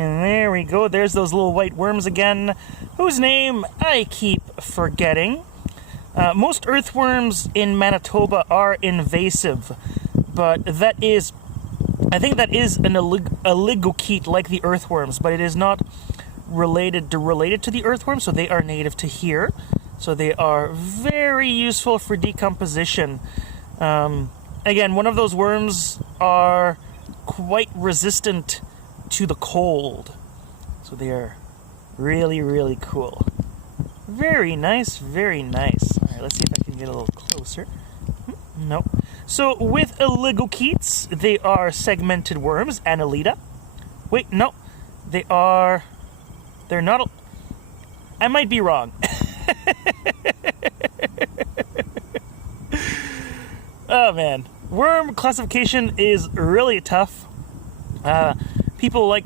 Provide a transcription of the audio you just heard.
And there we go. There's those little white worms again, whose name I keep forgetting. Most earthworms in Manitoba are invasive, but I think that is an oligochaete like the earthworms, but it is not related to the earthworm, so they are native to here. So they are very useful for decomposition. Again, one of those worms are quite resistant to the cold. So they are really, really cool. Very nice, very nice. All right, let's see if I can get a little closer. Nope. So with oligochaetes, they are segmented worms, Annelida. Wait, no. They're not... I might be wrong. Oh, man. Worm classification is really tough. People like